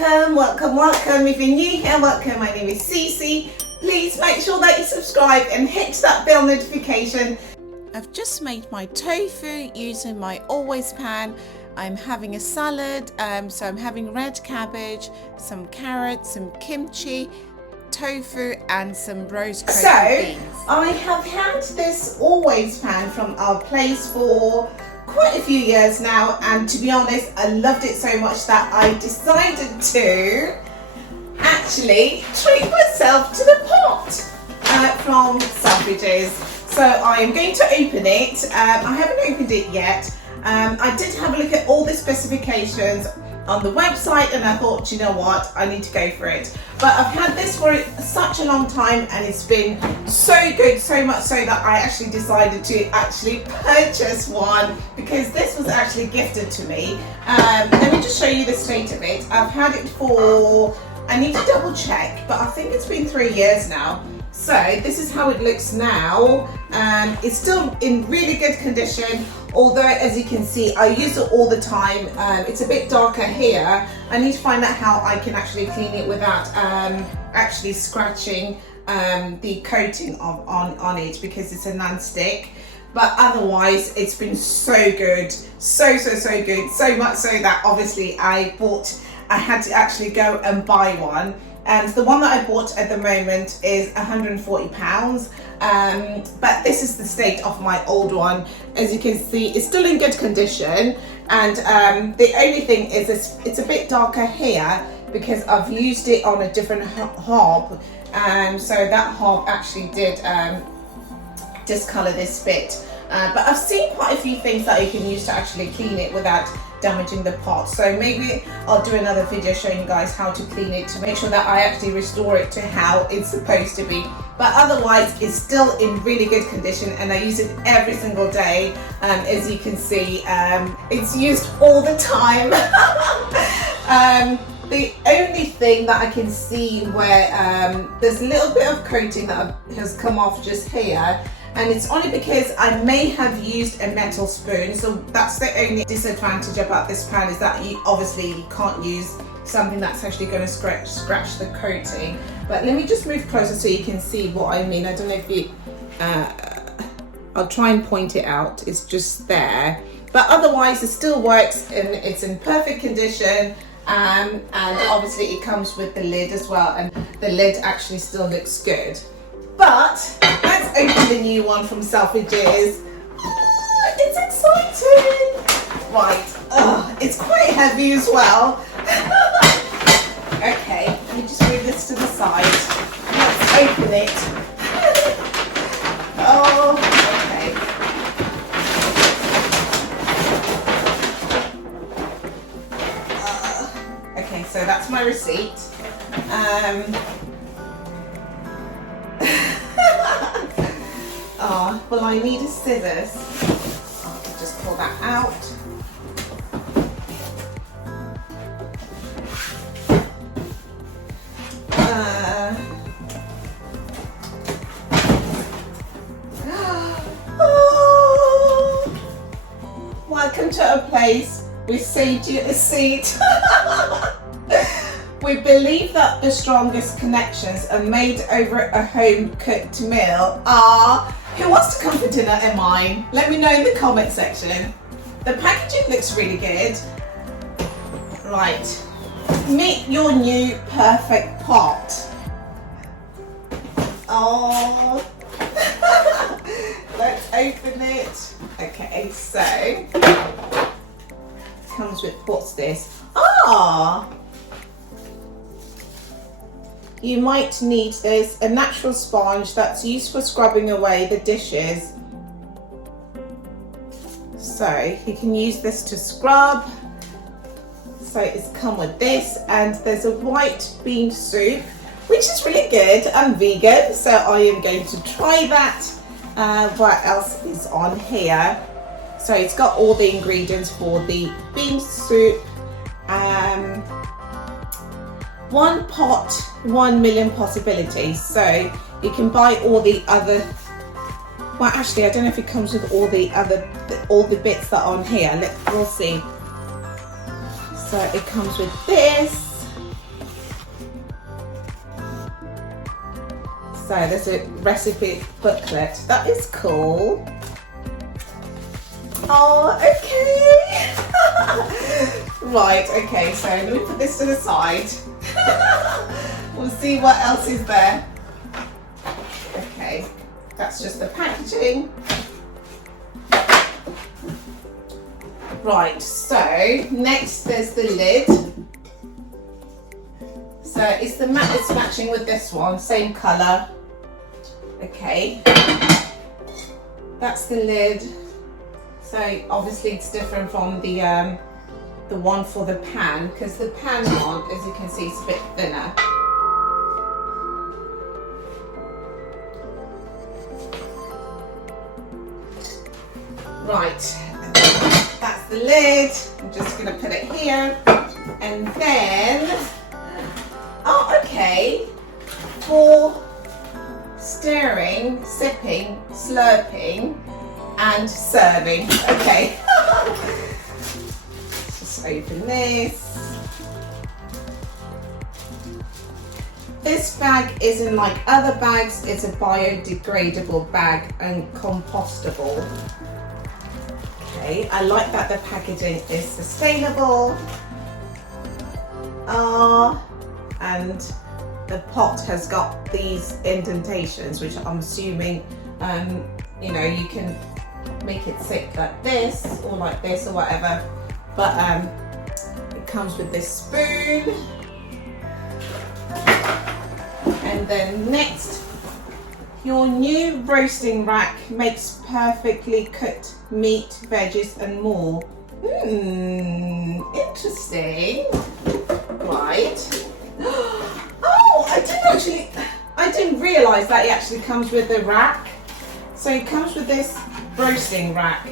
Welcome. If you're new here, welcome. My name is Cece. Please make sure that you subscribe and hit that bell notification. I've just made my tofu using my always pan. I'm having a salad, so I'm having red cabbage, some carrots, some kimchi, tofu and some roast beans. I have had this always pan from our place for quite a few years now, and to be honest, I loved it so much that I decided to actually treat myself to the pot from Selfridges. So I am going to open it. I haven't opened it yet. I did have a look at all the specifications on the website and I thought, you know what, I need to go for it. But I've had this for such a long time and it's been so good, so much so that I actually decided to actually purchase one because this was actually gifted to me. Let me just show you the state of it. I've had it for, I need to double check, but I think it's been 3 years now. So this is how it looks now. It's still in really good condition, although as you can see I use it all the time. It's a bit darker here. I need to find out how I can actually clean it without actually scratching the coating on it because it's a non-stick. But otherwise it's been so good, so good, so much so that obviously I had to actually go and buy one. And the one that I bought at the moment is £140, but this is the state of my old one. As you can see, it's still in good condition, and the only thing is it's a bit darker here because I've used it on a different hob, so that hob actually did discolor this bit. But I've seen quite a few things that you can use to actually clean it without damaging the pot, so maybe I'll do another video showing you guys how to clean it to make sure that I actually restore it to how it's supposed to be. But otherwise it's still in really good condition and I use it every single day. As you can see, it's used all the time. The only thing that I can see where there's a little bit of coating that has come off just here, and it's only because I may have used a metal spoon, so that's the only disadvantage about this pan, is that you can't use something that's actually going to scratch the coating. But let me just move closer so you can see what I mean. I don't know if you I'll try and point it out. It's just there, but otherwise it still works and it's in perfect condition. And obviously it comes with the lid as well, and the lid actually still looks good. But let's open the new one from Selfridges. Oh, it's exciting! Right, it's quite heavy as well. Okay, let me just move this to the side. Let's open it. Oh, okay. Okay, so that's my receipt. Well, I need a scissors. I can just pull that out. Welcome to a place. We saved you a seat. We believe that the strongest connections are made over a home-cooked meal. Who wants to come for dinner and mine? Let me know in the comment section. The packaging looks really good. Right, meet your new perfect pot. Oh, let's open it. Okay, so it comes with, what's this? You might need this, a natural sponge that's used for scrubbing away the dishes. So you can use this to scrub. So it's come with this, and there's a white bean soup, which is really good. I'm vegan, so I am going to try that. What else is on here? So it's got all the ingredients for the bean soup. 1 pot, 1 million possibilities. So you can buy all the other, well actually I don't know if it comes with all the bits that are on here. We'll see. So it comes with this, So there's a recipe booklet. That is cool. Oh, okay. Right, okay, so let me put this to the side. We'll see what else is there. Okay, that's just the packaging. Right, so next there's the lid. So it's matching with this one, same colour. Okay, that's the lid. So obviously it's different from the one for the pan, because the pan one, as you can see, is a bit thinner. Right, that's the lid. I'm just going to put it here, and then, oh, okay, for stirring, sipping, slurping, and serving. Okay. Just open this. This bag isn't like other bags, it's a biodegradable bag and compostable. Okay, I like that the packaging is sustainable. And the pot has got these indentations, which I'm assuming, you know, you can make it sit like this or whatever, but it comes with this spoon. And then next, your new roasting rack makes perfectly cooked meat, veggies and more. Interesting. Right. Oh, I didn't realise that it actually comes with the rack. So it comes with this roasting rack.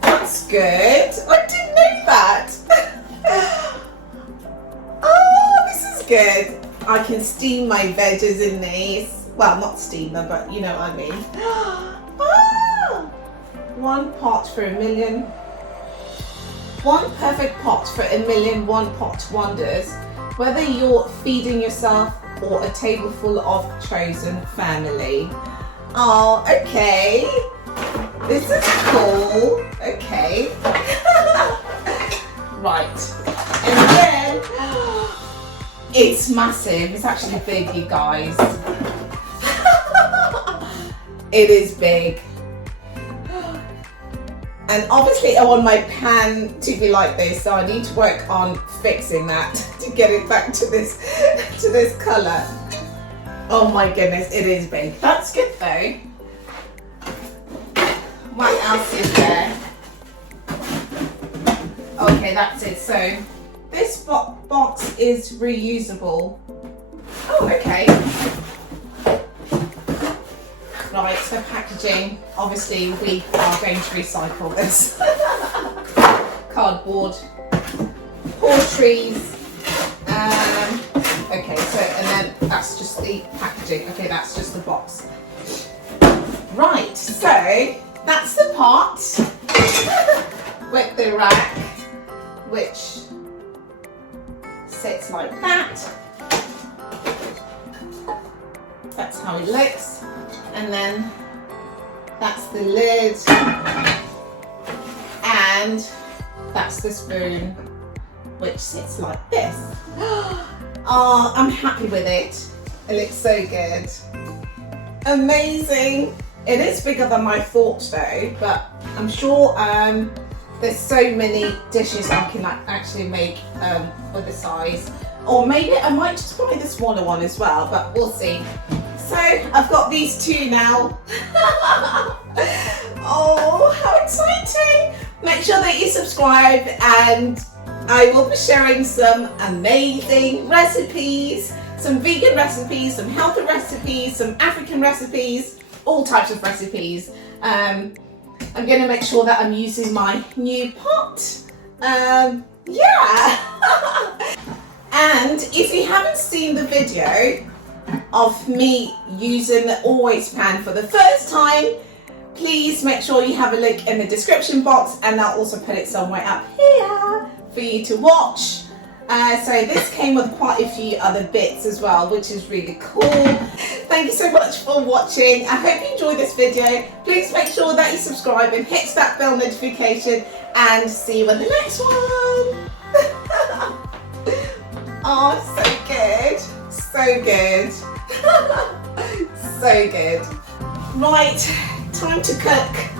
That's good. I didn't know that. Oh, this is good. I can steam my veggies in these. Well, not steam them, but you know what I mean. Ah, one pot for a million. One perfect pot for a million one-pot wonders. Whether you're feeding yourself or a table full of chosen family. Oh, okay. This is cool. Okay. Right. And then it's massive. It's actually big, you guys. It is big. And obviously I want my pan to be like this, so I need to work on fixing that to get it back to this colour. Oh my goodness, it is big. That's good though. What else is there? Okay, that's it. So this box is reusable. Oh, okay. Right, so packaging. Obviously, we are going to recycle this. Cardboard, portraits. Okay, so and then that's just the packaging. Okay, that's just the box. Right, so that's the pot with the rack, which sits like that. That's how it looks. And then that's the lid, and that's the spoon, which sits like this. Oh, I'm happy with it. It looks so good. Amazing. It is bigger than I thought though, but I'm sure there's so many dishes I can actually make with the size. Or maybe I might just buy the smaller one as well, but we'll see. So I've got these two now. Oh, how exciting. Make sure that you subscribe, and I will be sharing some amazing recipes, some vegan recipes, some healthy recipes, some African recipes, all types of recipes. I'm going to make sure that I'm using my new pot. Yeah. And if you haven't seen the video of me using the Always Pan for the first time, please make sure you have a look in the description box, and I'll also put it somewhere up here for you to watch. So this came with quite a few other bits as well, which is really cool. thank you so much for watching. I hope you enjoyed this video. Please make sure that you subscribe and hit that bell notification, and see you in the next one. Oh, so good. So good. So good. Right, time to cook.